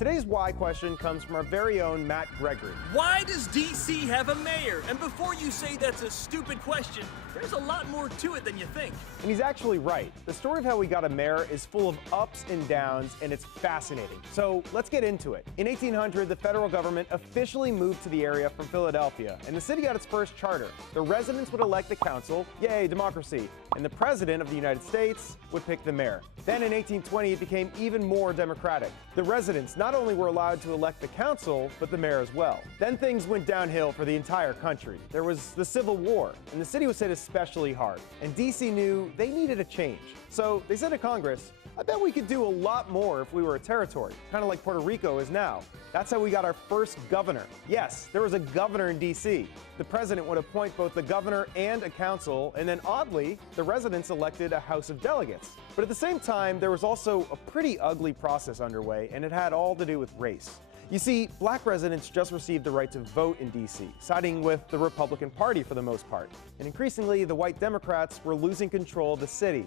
Today's why question comes from our very own Matt Gregory. Why does DC have a mayor? And before you say that's a stupid question, there's a lot more to it than you think. And he's actually right. The story of how we got a mayor is full of ups and downs, and it's fascinating. So let's get into it. In 1800, the federal government officially moved to the area from Philadelphia, and the city got its first charter. The residents would elect the council, yay, democracy, and the president of the United States would pick the mayor. Then in 1820, it became even more democratic. The residents not only were allowed to elect the council, but the mayor as well. Then things went downhill for the entire country. There was the Civil War, and the city was hit especially hard. And DC knew they needed a change. So they said to Congress, I bet we could do a lot more if we were a territory, kind of like Puerto Rico is now. That's how we got our first governor. Yes, there was a governor in D.C. The president would appoint both the governor and a council, and then oddly, the residents elected a House of Delegates. But at the same time, there was also a pretty ugly process underway, and it had all to do with race. You see, black residents just received the right to vote in D.C., siding with the Republican Party for the most part. And increasingly, the white Democrats were losing control of the city.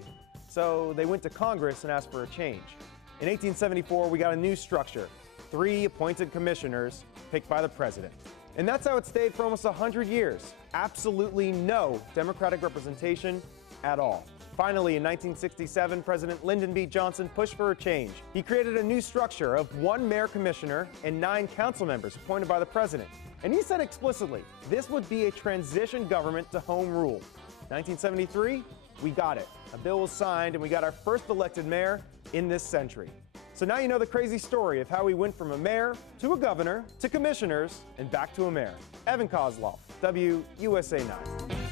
So they went to Congress and asked for a change. In 1874, we got a new structure, 3 appointed commissioners picked by the president. And that's how it stayed for almost 100 years. Absolutely no Democratic representation at all. Finally, in 1967, President Lyndon B. Johnson pushed for a change. He created a new structure of 1 mayor commissioner and 9 council members appointed by the president. And he said explicitly, this would be a transition government to home rule. 1973, we got it. A bill was signed and we got our first elected mayor in this century. So now you know the crazy story of how we went from a mayor to a governor to commissioners and back to a mayor. Evan Koslof, WUSA 9.